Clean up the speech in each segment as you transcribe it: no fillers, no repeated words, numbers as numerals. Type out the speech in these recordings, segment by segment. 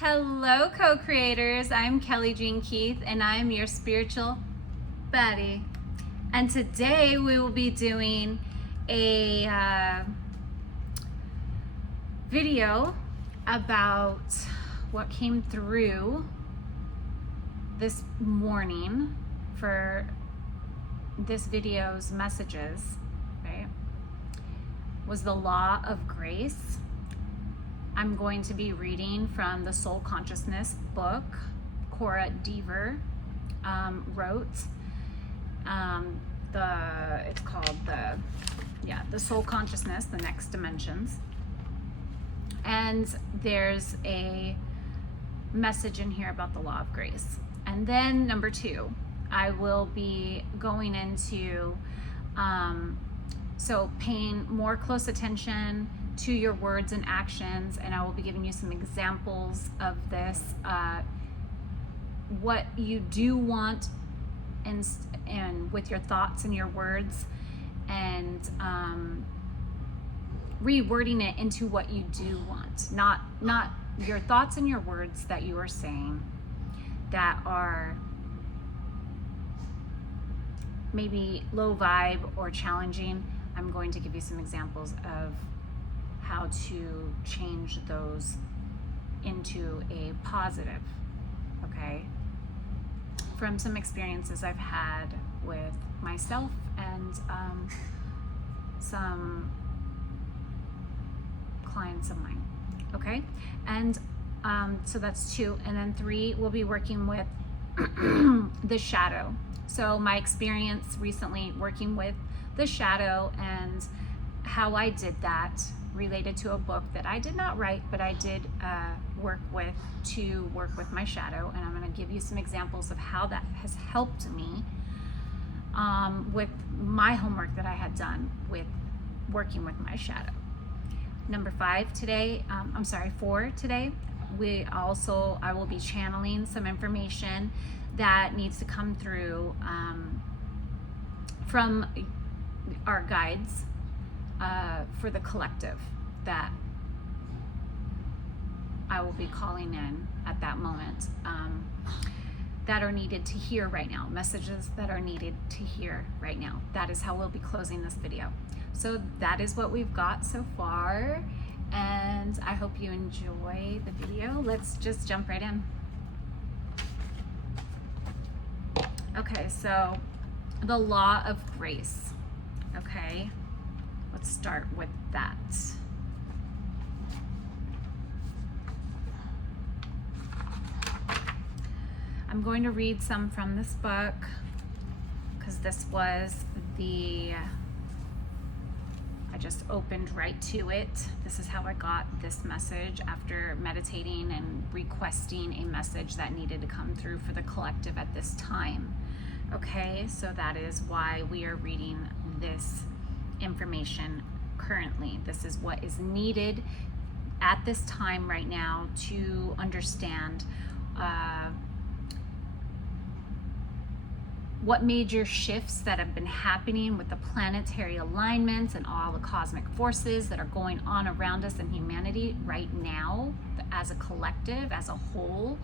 Hello, co-creators. I'm Kelly Jean Keith, and I'm your spiritual buddy. And today we will be doing a video about what came through this morning for this video's messages, right? Was the law of grace. I'm going to be reading from the Soul Consciousness book Cora Deaver wrote. It's called the Soul Consciousness, the Next Dimensions. And there's a message in here about the law of grace. And then number 2, I will be going into so paying more close attention to your words and actions, and I will be giving you some examples of this, what you do want and with your thoughts and your words, and rewording it into what you do want, not your thoughts and your words that you are saying that are maybe low vibe or challenging. I'm going to give you some examples of how to change those into a positive, okay? From some experiences I've had with myself and some clients of mine, okay? And so that's 2. And then 3, we'll be working with the shadow. So my experience recently working with the shadow and how I did that related to a book that I did not write, but I did work with my shadow, and I'm going to give you some examples of how that has helped me with my homework that I had done with working with my shadow. Number 5 today, 4 today, I will be channeling some information that needs to come through from our guides for the collective that I will be calling in at that moment, that are needed to hear right now, messages that are needed to hear right now. That is how we'll be closing this video. So that is what we've got so far, and I hope you enjoy the video. Let's just jump right in. Okay, so the law of grace. Okay, let's start with that. I'm going to read some from this book because this was I just opened right to it. This is how I got this message after meditating and requesting a message that needed to come through for the collective at this time. Okay, so that is why we are reading this information currently. This is what is needed at this time right now to understand what major shifts that have been happening with the planetary alignments and all the cosmic forces that are going on around us and humanity right now as a collective, as a whole.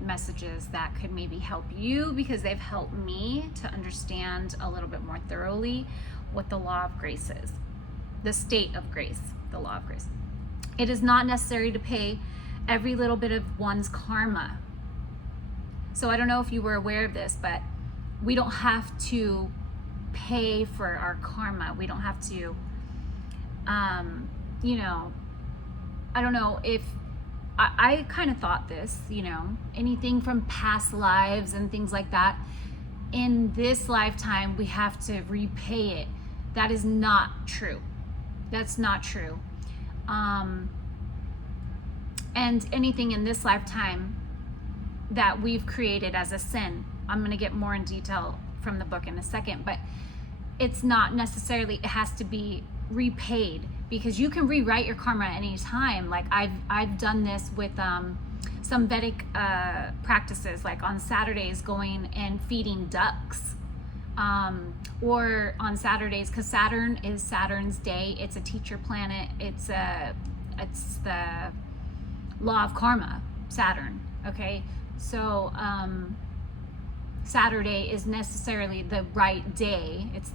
Messages that could maybe help you because they've helped me to understand a little bit more thoroughly what the law of grace is, the state of grace, the law of grace. It is not necessary to pay every little bit of one's karma. So I don't know if you were aware of this, but we don't have to pay for our karma. We don't have to, I don't know if, I kind of thought this, anything from past lives and things like that. In this lifetime, we have to repay it. That is not true. That's not true. And anything in this lifetime that we've created as a sin, I'm going to get more in detail from the book in a second, but it's not necessarily, it has to be repaid, because you can rewrite your karma at any time. Like I've done this with some Vedic practices, like on Saturdays going and feeding ducks, or on Saturdays, because Saturn is Saturn's day. It's a teacher planet. It's the law of karma, Saturn. Okay, so Saturday is necessarily the right day. It's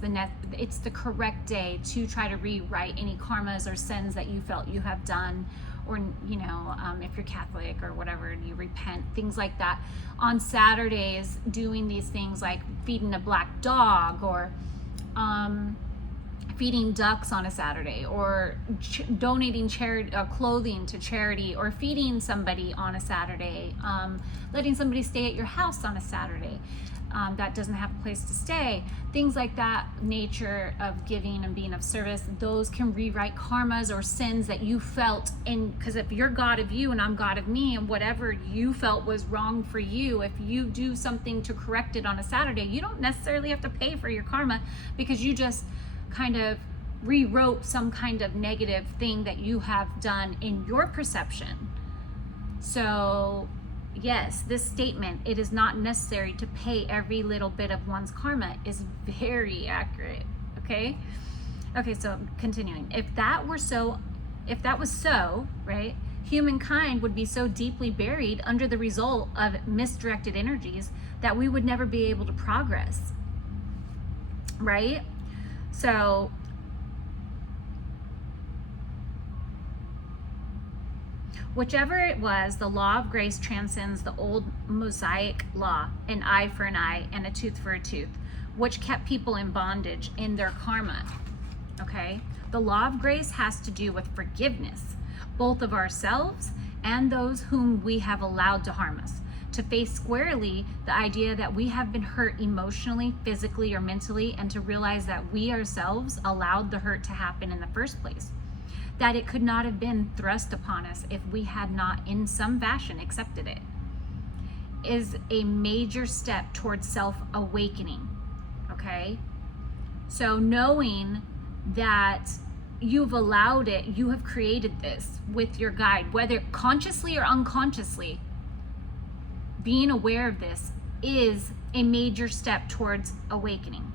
the correct day to try to rewrite any karmas or sins that you felt you have done, or if you're Catholic or whatever, and you repent, things like that. On Saturdays, doing these things like feeding a black dog, or feeding ducks on a Saturday, or donating clothing to charity, or feeding somebody on a Saturday, letting somebody stay at your house on a Saturday that doesn't have a place to stay, things like that nature of giving and being of service. Those can rewrite karmas or sins that you felt in, because if you're God of you and I'm God of me, and whatever you felt was wrong for you, if you do something to correct it on a Saturday, you don't necessarily have to pay for your karma, because you just kind of rewrote some kind of negative thing that you have done in your perception. So yes, this statement, it is not necessary to pay every little bit of one's karma, is very accurate. Okay, so continuing. If that was so, right, humankind would be so deeply buried under the result of misdirected energies that we would never be able to progress, right? So whichever it was, the law of grace transcends the old Mosaic law, an eye for an eye and a tooth for a tooth, which kept people in bondage in their karma. Okay? The law of grace has to do with forgiveness, both of ourselves and those whom we have allowed to harm us. To face squarely the idea that we have been hurt emotionally, physically, or mentally, and to realize that we ourselves allowed the hurt to happen in the first place. That it could not have been thrust upon us if we had not in some fashion accepted it, is a major step towards self-awakening. Okay? So knowing that you've allowed it, you have created this with your guide, whether consciously or unconsciously, being aware of this is a major step towards awakening.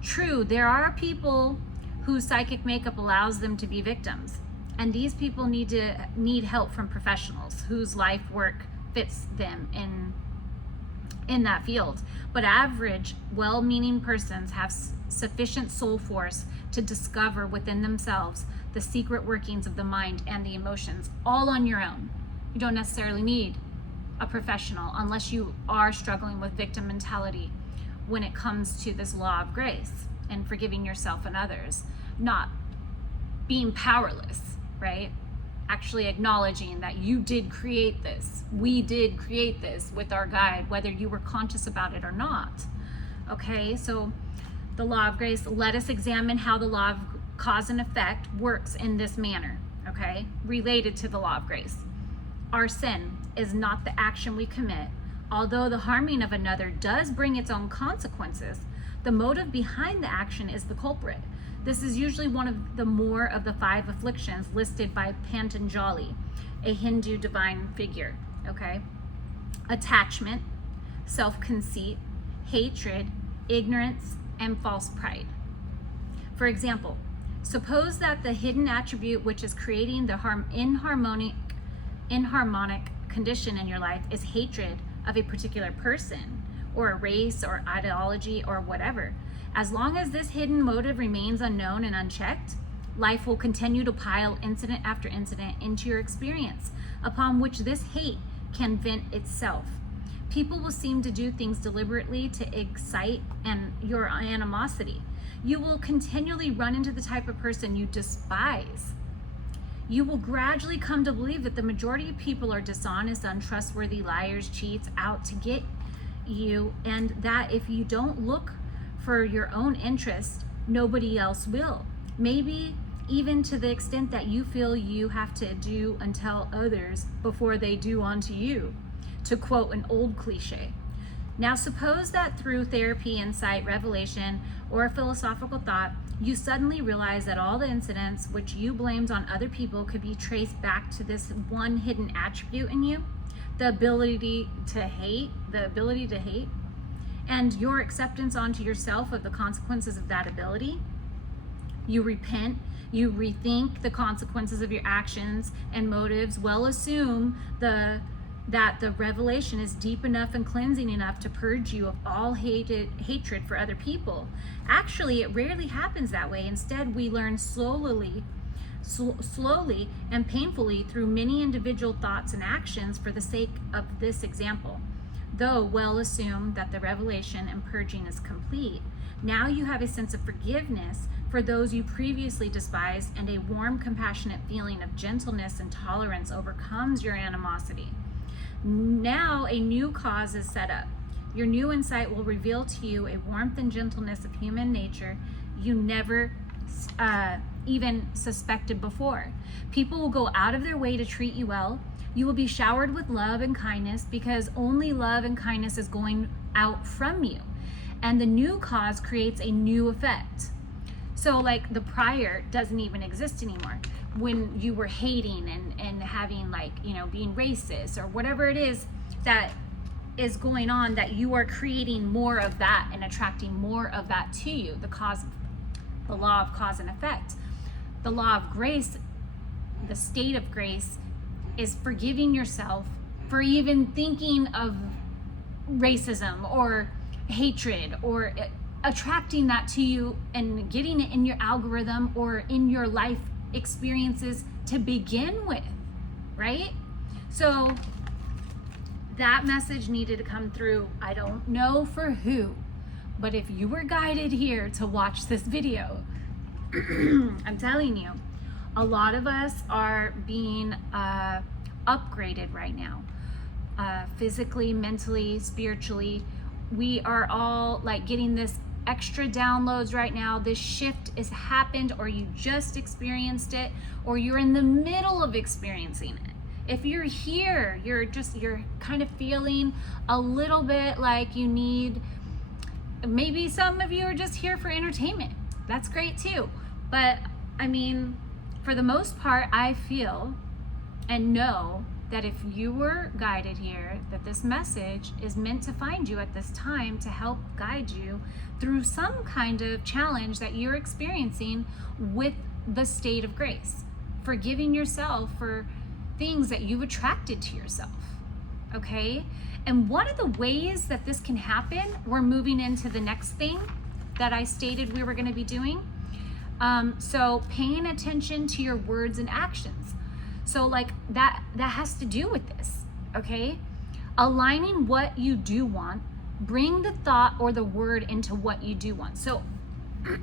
True, there are people whose psychic makeup allows them to be victims, and these people need help from professionals whose life work fits them in that field. But average, well-meaning persons have sufficient soul force to discover within themselves the secret workings of the mind and the emotions, all on your own. You don't necessarily need a professional unless you are struggling with victim mentality when it comes to this law of grace and forgiving yourself and others, not being powerless, right? Actually acknowledging that you did create this. We did create this with our guide, whether you were conscious about it or not. Okay, so the law of grace, let us examine how the law of cause and effect works in this manner, okay? Related to the law of grace. Our sin is not the action we commit. Although the harming of another does bring its own consequences, the motive behind the action is the culprit. This is usually one of the 5 afflictions listed by Patanjali, a Hindu divine figure, okay? Attachment, self-conceit, hatred, ignorance, and false pride. For example, suppose that the hidden attribute which is creating the inharmonic condition in your life is hatred of a particular person or a race or ideology or whatever. As long as this hidden motive remains unknown and unchecked, life will continue to pile incident after incident into your experience, upon which this hate can vent itself. People will seem to do things deliberately to excite your animosity. You will continually run into the type of person you despise. You will gradually come to believe that the majority of people are dishonest, untrustworthy, liars, cheats, out to get you, and that if you don't look for your own interest, nobody else will. Maybe even to the extent that you feel you have to do unto others before they do unto you, to quote an old cliche. Now suppose that through therapy, insight, revelation, or philosophical thought, you suddenly realize that all the incidents which you blamed on other people could be traced back to this one hidden attribute in you, the ability to hate, and your acceptance onto yourself of the consequences of that ability. You repent You rethink the consequences of your actions and motives. Well, assume that the revelation is deep enough and cleansing enough to purge you of all hatred for other people. Actually, it rarely happens that way. Instead, we learn slowly and painfully through many individual thoughts and actions for the sake of this example. Though well assume that the revelation and purging is complete, now you have a sense of forgiveness for those you previously despised, and a warm, compassionate feeling of gentleness and tolerance overcomes your animosity. Now a new cause is set up. Your new insight will reveal to you a warmth and gentleness of human nature you never even suspected before. People will go out of their way to treat you well. You will be showered with love and kindness, because only love and kindness is going out from you. And the new cause creates a new effect. So like the prior doesn't even exist anymore. When you were hating and having, like, you know, being racist or whatever it is that is going on, that you are creating more of that and attracting more of that to you. The law of cause and effect. The law of grace, the state of grace, is forgiving yourself for even thinking of racism or hatred, or attracting that to you and getting it in your algorithm or in your life experiences to begin with, right? So that message needed to come through. I don't know for who, but if you were guided here to watch this video, I'm telling you, a lot of us are being upgraded right now, physically, mentally, spiritually. We are all like getting this extra downloads right now. This shift has happened, or you just experienced it, or you're in the middle of experiencing it. If you're here, you're kind of feeling a little bit like you need, maybe some of you are just here for entertainment. That's great too. But I mean, for the most part, I feel and know that if you were guided here, that this message is meant to find you at this time to help guide you through some kind of challenge that you're experiencing with the state of grace, forgiving yourself for things that you've attracted to yourself, okay? And one of the ways that this can happen, we're moving into the next thing that I stated we were going to be doing. So paying attention to your words and actions. So like that has to do with this, okay? Aligning what you do want, bring the thought or the word into what you do want. So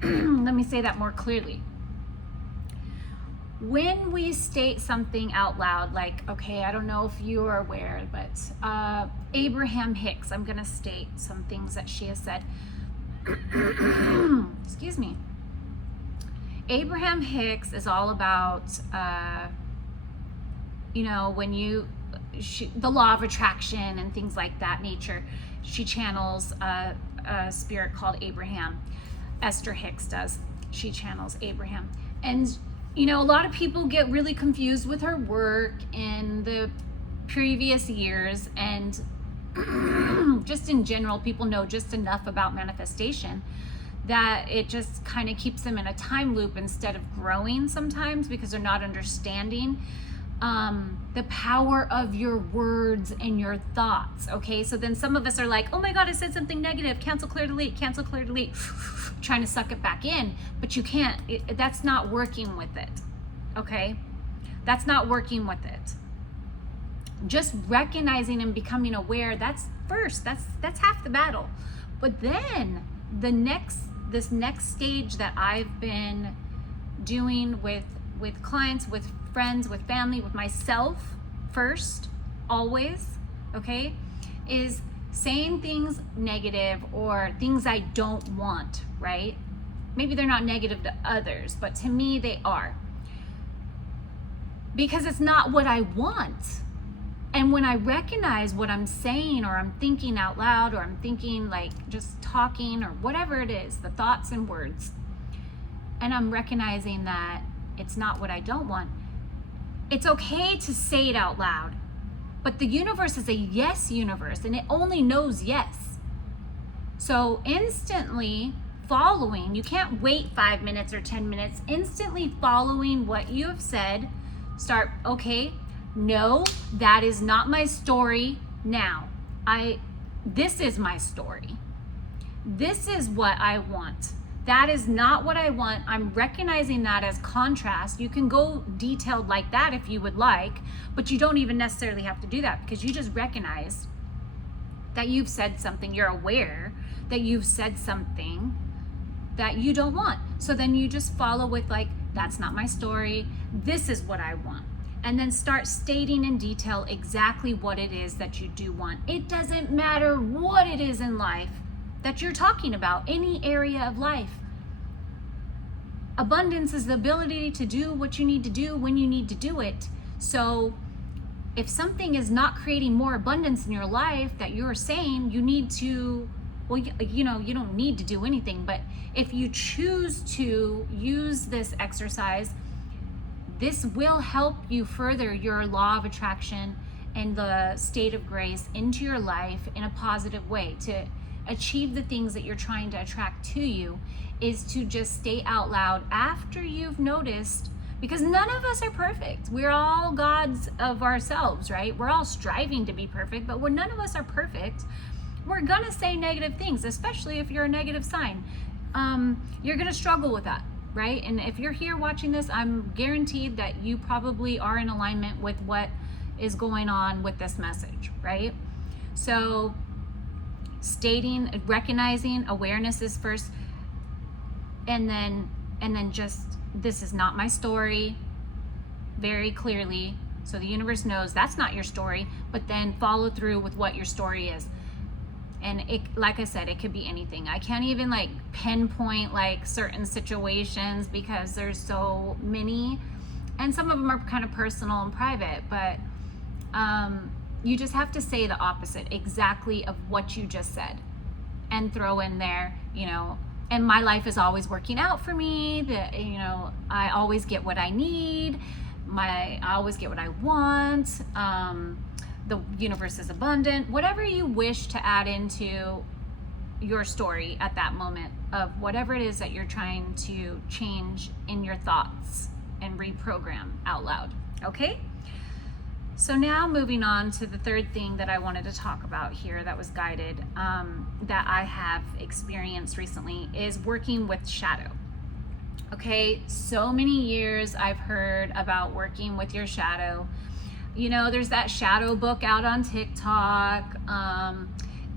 let me say that more clearly. When we state something out loud, like, okay, I don't know if you are aware, but Abraham Hicks, I'm gonna state some things that she has said. Excuse me. Abraham Hicks is all about, you know, when the law of attraction and things like that nature. She channels a spirit called Abraham. Esther Hicks does. She channels Abraham. And, you know, a lot of people get really confused with her work in the previous years, and just in general, people know just enough about manifestation that it just kind of keeps them in a time loop instead of growing sometimes, because they're not understanding the power of your words and your thoughts, okay? So then some of us are like, oh my God, I said something negative, cancel, clear, delete, cancel, clear, delete, trying to suck it back in, but you can't. That's not working with it, okay? That's not working with it. Just recognizing and becoming aware, that's first, that's half the battle. But then this next stage that I've been doing with clients, with friends, with family, with myself first, always, okay, is saying things negative or things I don't want, right? Maybe they're not negative to others, but to me they are. Because it's not what I want. And when I recognize what I'm saying, or I'm thinking out loud, or I'm thinking like just talking, or whatever it is, the thoughts and words, and I'm recognizing that it's not what I don't want, it's okay to say it out loud. But the universe is a yes universe, and it only knows yes. So instantly, following, you can't wait 5 minutes or 10 minutes, instantly following what you have said. Start, okay, no, that is not my story now. This is my story. This is what I want. That is not what I want. I'm recognizing that as contrast. You can go detailed like that if you would like, but you don't even necessarily have to do that, because you just recognize that you've said something. You're aware that you've said something that you don't want. So then you just follow with like, that's not my story. This is what I want. And then start stating in detail exactly what it is that you do want. It doesn't matter what it is in life that you're talking about, any area of life. Abundance is the ability to do what you need to do when you need to do it. So if something is not creating more abundance in your life that you're saying, you need to, well, you know, you don't need to do anything, but if you choose to use this exercise, this will help you further your law of attraction and the state of grace into your life in a positive way. To achieve the things that you're trying to attract to you is to just stay out loud after you've noticed, because none of us are perfect. We're all gods of ourselves, right? We're all striving to be perfect, but none of us are perfect. We're gonna say negative things, especially if you're a negative sign. You're gonna struggle with that, right? And if you're here watching this, I'm guaranteed that you probably are in alignment with what is going on with this message, right? So stating, recognizing, awareness is first, and then just, this is not my story, very clearly, so the universe knows that's not your story, but then follow through with what your story is. And it, like I said, it could be anything. I can't even like pinpoint like certain situations because there's so many, and some of them are kind of personal and private, but you just have to say the opposite exactly of what you just said, and throw in there, you know, and my life is always working out for me, that, you know, I always get what I need, I always get what I want, the universe is abundant, whatever you wish to add into your story at that moment of whatever it is that you're trying to change in your thoughts and reprogram out loud. Okay? So now moving on to the third thing that I wanted to talk about here that was guided, that I have experienced recently, is working with shadow. Okay, so many years I've heard about working with your shadow. You know, there's that shadow book out on TikTok.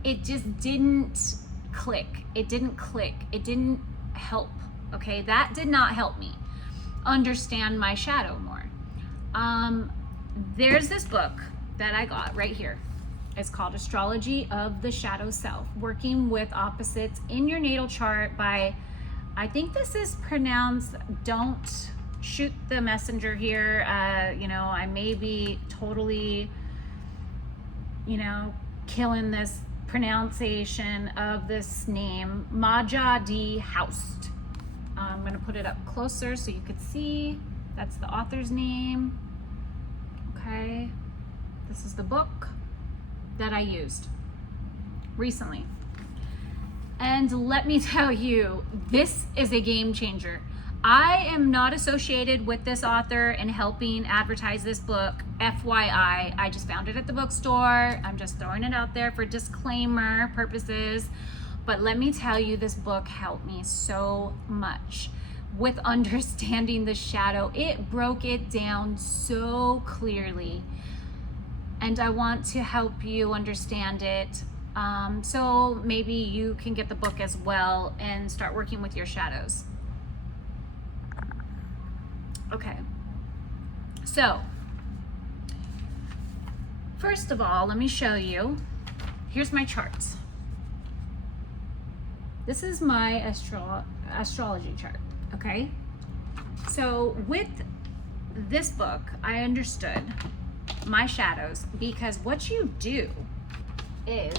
It just didn't click. It didn't click. It didn't help. Okay, that did not help me understand my shadow more. There's this book that I got right here. It's called Astrology of the Shadow Self, Working with Opposites in Your Natal Chart by, I think this is pronounced, don't shoot the messenger here. You know, I may be totally, you know, killing this pronunciation of this name, Maja D. Houst. I'm going to put it up closer so you could see. That's the author's name. Okay, this is the book that I used recently. And let me tell you, this is a game changer. I am not associated with this author and helping advertise this book. FYI, I just found it at the bookstore. I'm just throwing it out there for disclaimer purposes. But let me tell you, this book helped me so much with understanding the shadow. It broke it down so clearly. And I want to help you understand it. So maybe you can get the book as well and start working with your shadows. Okay, so first of all, let me show you. Here's my charts. This is my astrology chart, okay? So with this book, I understood my shadows, because what you do is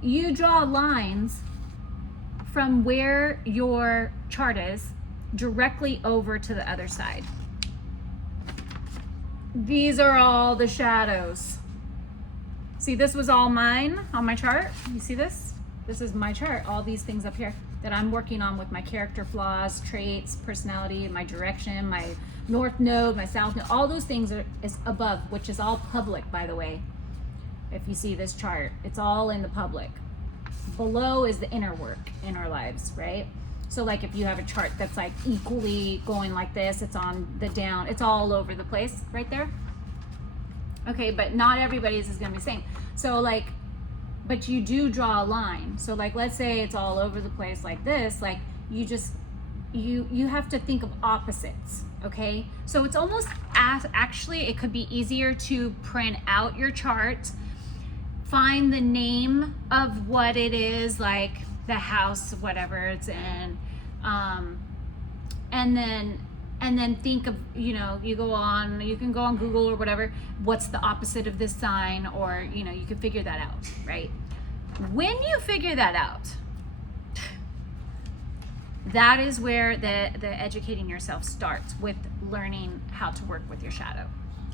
you draw lines from where your chart is directly over to the other side. These are all the shadows. See, this was all mine on my chart. You see this? This is my chart, all these things up here that I'm working on with my character flaws, traits, personality, my direction, my north node, my south node, all those things is above, which is all public, by the way. If you see this chart, it's all in the public. Below is the inner work in our lives, right? So like if you have a chart that's like equally going like this, it's on the down, it's all over the place right there. Okay, but not everybody's is gonna be the same. So like, but you do draw a line. So like, let's say it's all over the place like this, like you just, you have to think of opposites, okay? So it's almost actually, it could be easier to print out your chart, find the name of what it is, like the house, whatever it's in, and then think of, you know, you can go on Google or whatever, what's the opposite of this sign, or, you know, you can figure that out, right? When you figure that out, that is where the educating yourself starts, with learning how to work with your shadow,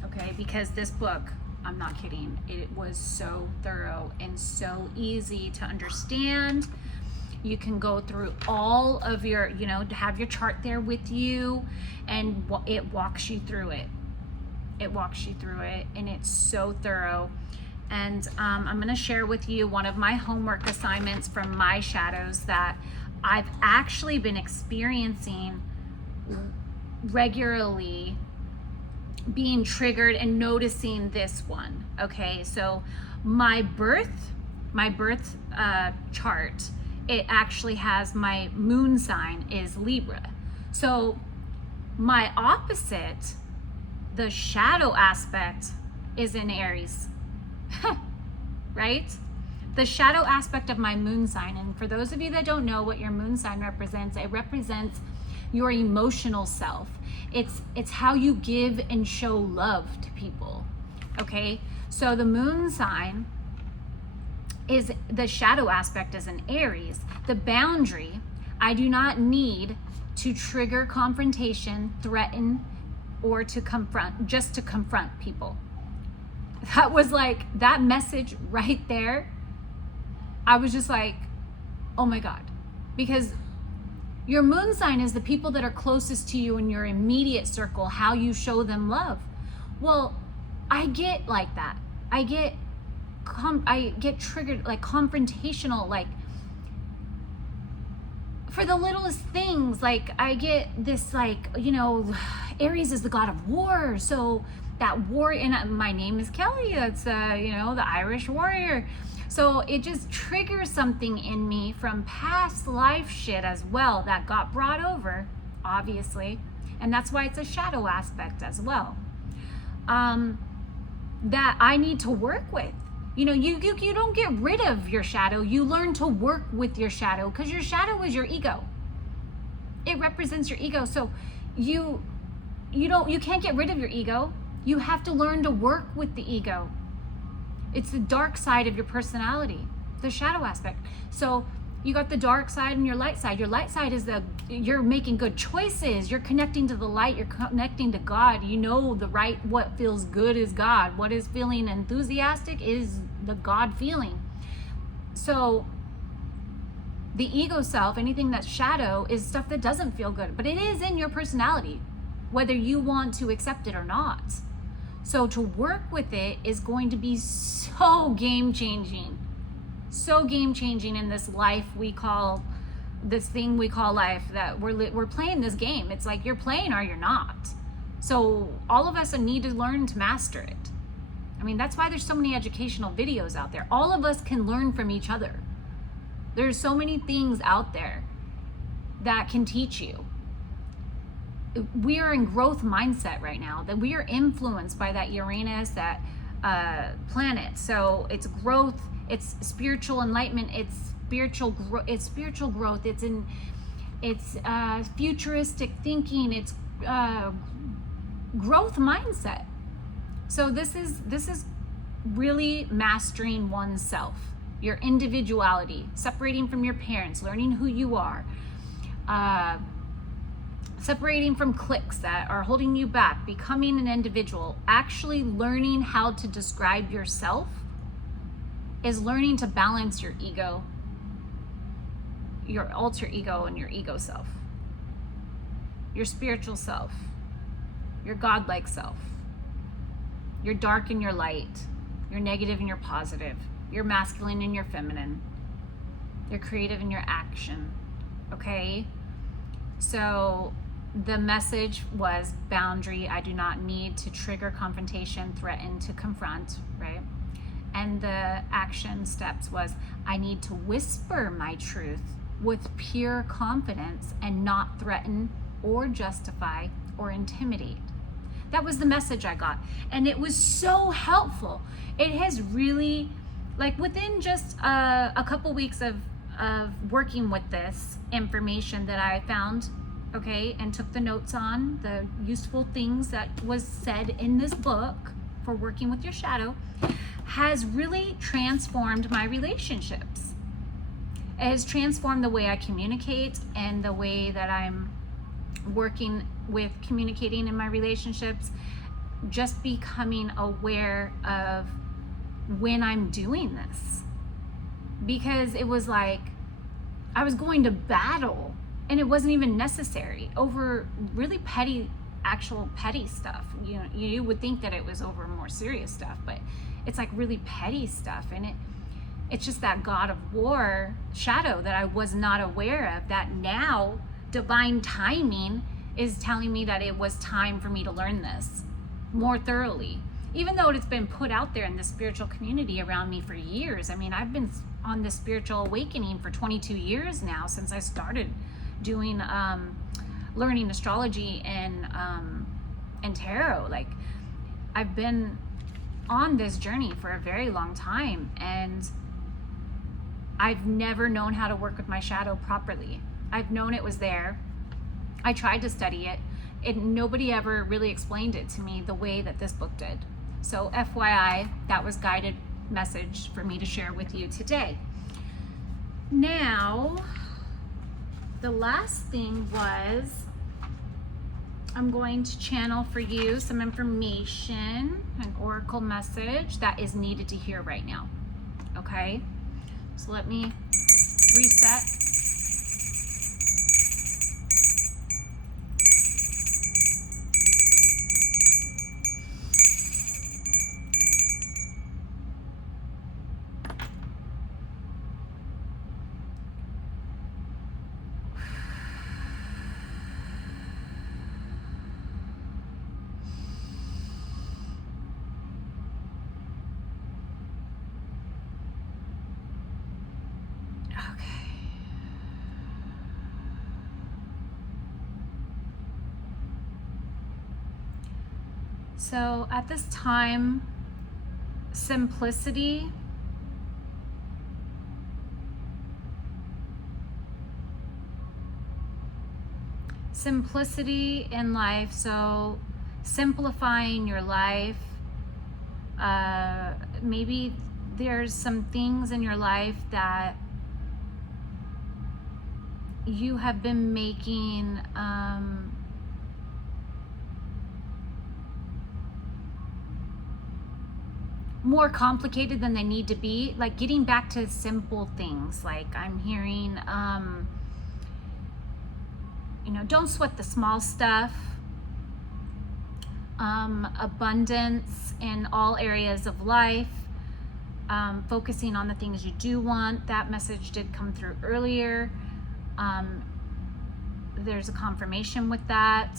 okay? Because this book, I'm not kidding, it was so thorough and so easy to understand. You can go through all of your, you know, have your chart there with you, and it walks you through it. It walks you through it, and it's so thorough. And I'm gonna share with you one of my homework assignments from my shadows that I've actually been experiencing regularly, being triggered and noticing this one. Okay, so my birth chart, it actually has my moon sign is Libra. So my opposite, the shadow aspect, is in Aries. Right? The shadow aspect of my moon sign, and for those of you that don't know what your moon sign represents, it represents your emotional self. It's how you give and show love to people. Okay? So the moon sign is, the shadow aspect is in Aries. The boundary, I do not need to trigger confrontation, threaten, or to confront, just to confront people. That was like, that message right there, I was just like, oh my God. Because your moon sign is the people that are closest to you in your immediate circle, how you show them love. Well, I get like that. I get triggered, like confrontational, like for the littlest things. Like I get this, like, you know, Aries is the god of war, so that war, and my name is Kelly, that's you know, the Irish warrior. So it just triggers something in me from past life shit as well that got brought over, obviously, and that's why it's a shadow aspect as well, that I need to work with. You know, you don't get rid of your shadow, you learn to work with your shadow, because your shadow is your ego. It represents your ego. So you can't get rid of your ego. You have to learn to work with the ego. It's the dark side of your personality, the shadow aspect. So you got the dark side and your light side. Your light side is you're making good choices. You're connecting to the light. You're connecting to God. You know the right, what feels good is God. What is feeling enthusiastic is the God feeling. So the ego self, anything that's shadow, is stuff that doesn't feel good, but it is in your personality, whether you want to accept it or not. So to work with it is going to be so game-changing. So game-changing in this life we call, this thing we call life, that we're playing this game. It's like you're playing or you're not. So all of us need to learn to master it. I mean, that's why there's so many educational videos out there. All of us can learn from each other. There's so many things out there that can teach you. We are in growth mindset right now, that we are influenced by that Uranus, that planet. So it's growth, it's spiritual enlightenment, it's spiritual growth, it's futuristic thinking, it's growth mindset. So this is really mastering oneself, your individuality, separating from your parents, learning who you are, separating from cliques that are holding you back, becoming an individual, actually learning how to describe yourself is learning to balance your ego, your alter ego, and your ego self, your spiritual self, your godlike self, your dark and your light, your negative and your positive, your masculine and your feminine, your creative and your action. Okay? So the message was boundary. I do not need to trigger confrontation, threaten to confront, right? And the action steps was I need to whisper my truth with pure confidence and not threaten or justify or intimidate. That was the message I got. And it was so helpful. It has really, like within just a couple weeks of working with this information that I found, okay, and took the notes on, the useful things that was said in this book for working with your shadow, has really transformed my relationships. It has transformed the way I communicate and the way that I'm working with communicating in my relationships, just becoming aware of when I'm doing this. Because it was like I was going to battle and it wasn't even necessary over really petty, actual petty stuff. You know, you would think that it was over more serious stuff, but it's like really petty stuff. And it's just that God of War shadow that I was not aware of, that now divine timing is telling me that it was time for me to learn this more thoroughly. Even though it's been put out there in the spiritual community around me for years. I mean, I've been on this spiritual awakening for 22 years now, since I started doing learning astrology and tarot. Like, I've been on this journey for a very long time, and I've never known how to work with my shadow properly. I've known it was there. I tried to study it. Nobody ever really explained it to me the way that this book did. So FYI, that was guided message for me to share with you today. Now, the last thing was, I'm going to channel for you some information, an oracle message that is needed to hear right now. Okay? So let me reset. So at this time, simplicity in life, so simplifying your life. Maybe there's some things in your life that you have been making more complicated than they need to be, like getting back to simple things. Like I'm hearing, don't sweat the small stuff, abundance in all areas of life, focusing on the things you do want. That message did come through earlier. There's a confirmation with that.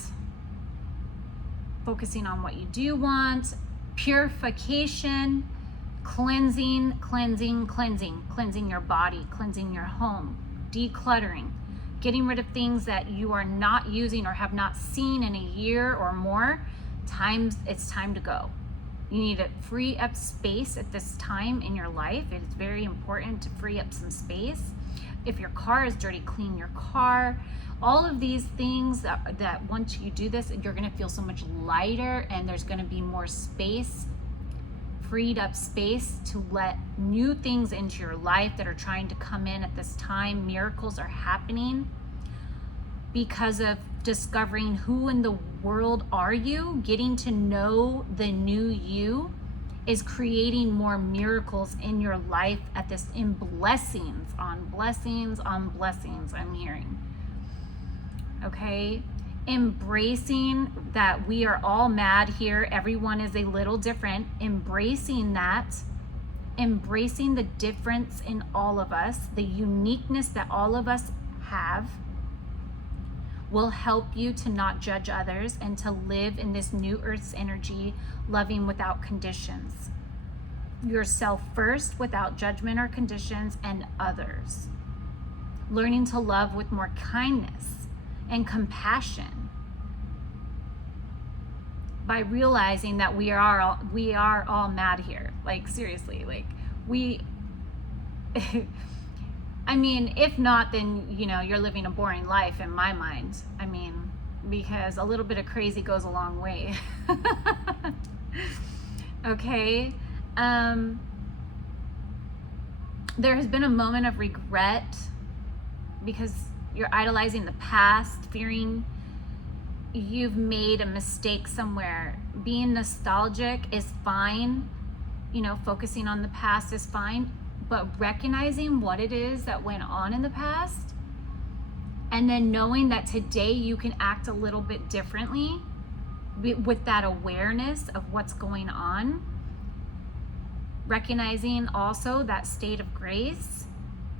Focusing on what you do want. Purification, cleansing your body, cleansing your home, decluttering, getting rid of things that you are not using or have not seen in a year or more. It's time to go. You need to free up space at this time in your life. It's very important to free up some space. If your car is dirty, clean your car. All of these things that once you do this, you're going to feel so much lighter, and there's going to be more space, freed up space to let new things into your life that are trying to come in at this time. Miracles are happening because of discovering who in the world are you, getting to know the new you, is creating more miracles in your life at this, in blessings on blessings on blessings, I'm hearing. Okay? Embracing that we are all mad here. Everyone is a little different. Embracing that. Embracing the difference in all of us, the uniqueness that all of us have, will help you to not judge others and to live in this new earth's energy, loving without conditions. Yourself first, without judgment or conditions, and others. Learning to love with more kindness and compassion by realizing that we are all mad here. Like, seriously, like we I mean, if not, then, you know, you're living a boring life in my mind. I mean, because a little bit of crazy goes a long way. Okay. There has been a moment of regret because you're idolizing the past, fearing you've made a mistake somewhere. Being nostalgic is fine. You know, focusing on the past is fine. But recognizing what it is that went on in the past, and then knowing that today you can act a little bit differently with that awareness of what's going on. Recognizing also that state of grace,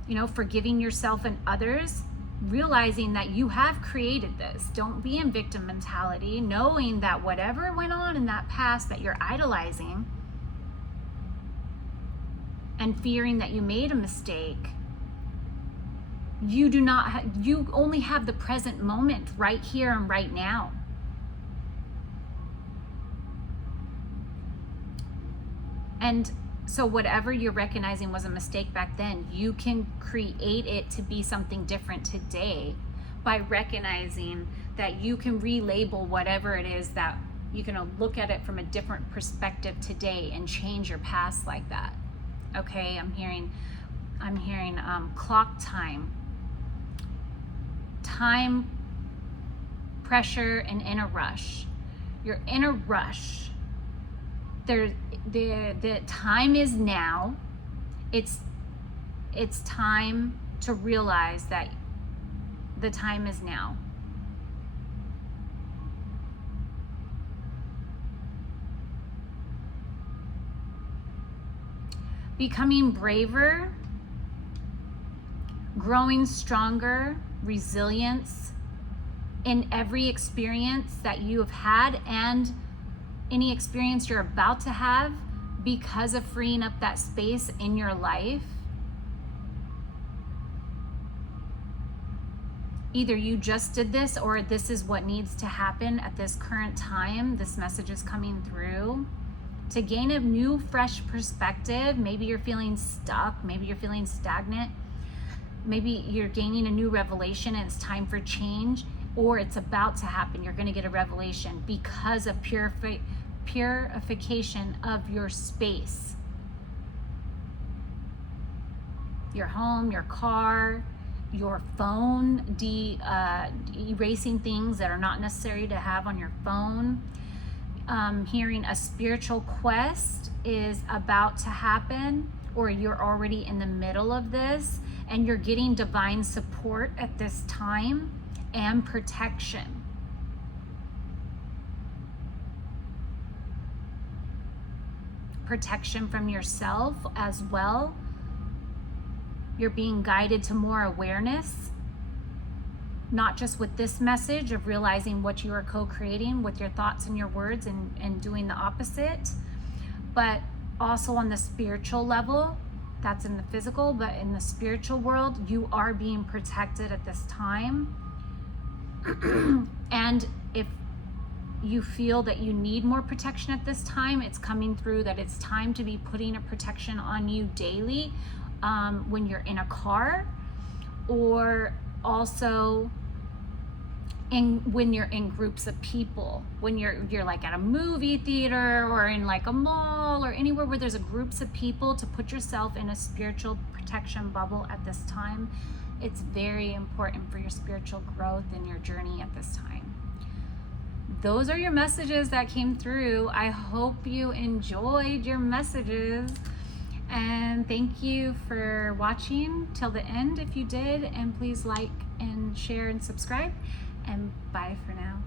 you know, forgiving yourself and others, realizing that you have created this. Don't be in victim mentality, knowing that whatever went on in that past that you're idolizing, and fearing that you made a mistake, you do not you only have the present moment right here and right now. And so whatever you're recognizing was a mistake back then, you can create it to be something different today by recognizing that you can relabel whatever it is, that you can look at it from a different perspective today and change your past like that. Okay, I'm hearing clock time, pressure, and in a rush. You're in a rush. The time is now. It's time to realize that the time is now. Becoming braver, growing stronger, resilience in every experience that you have had and any experience you're about to have, because of freeing up that space in your life. Either you just did this, or this is what needs to happen at this current time. This message is coming through to gain a new, fresh perspective. Maybe you're feeling stuck. Maybe you're feeling stagnant. Maybe you're gaining a new revelation and it's time for change, or it's about to happen. You're going to get a revelation because of purification of your space, your home, your car, your phone, erasing things that are not necessary to have on your phone. Hearing a spiritual quest is about to happen, or you're already in the middle of this, and you're getting divine support at this time and protection. Protection from yourself as well. You're being guided to more awareness, not just with this message of realizing what you are co-creating with your thoughts and your words and doing the opposite, but also on the spiritual level. That's in the physical, but in the spiritual world, you are being protected at this time. And if you feel that you need more protection at this time, it's coming through that it's time to be putting a protection on you daily, when you're in a car, or also when you're in groups of people, when you're like at a movie theater or in like a mall or anywhere where there's a groups of people, to put yourself in a spiritual protection bubble at this time. It's very important for your spiritual growth and your journey at this time. those are your messages that came through. I hope you enjoyed your messages. And thank you for watching till the end if you did. And please like and share and subscribe. And bye for now.